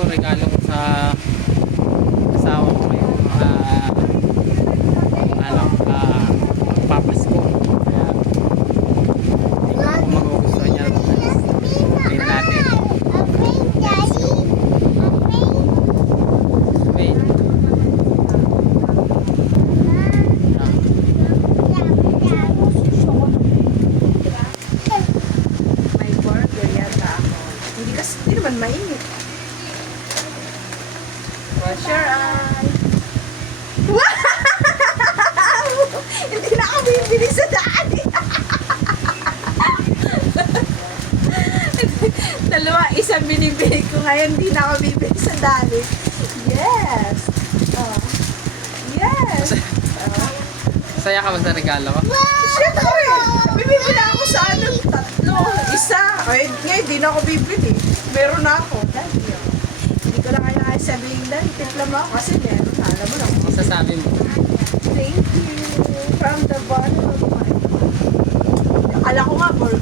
ito regalo ko sa asawa ko ngayon. Papasko. Kaya tingnan ko magugustuhan niya. Tingnan natin. Wait. May burger yata ako. Hindi naman mainit. Wash your eye. Wow! Hindi na ako bibili sa daan eh. Dalawa, isang binibili ko ngayon, hindi na ako bibili sa daan eh. Yes! Oh. Yes! Saya ka ba sa regalo ko? Siyempre! Bibili ako sa anong tatlo. Isa. Ay, ngayon, hindi na ako bibili. Meron na ako. Dahil yun. Hindi ko na kailangan sabihin dahil tikla mo ako kasi meron na. Alam mo lang. Ang sasabi mo? Thank you. From the bottom of my heart. Akala ko nga, burger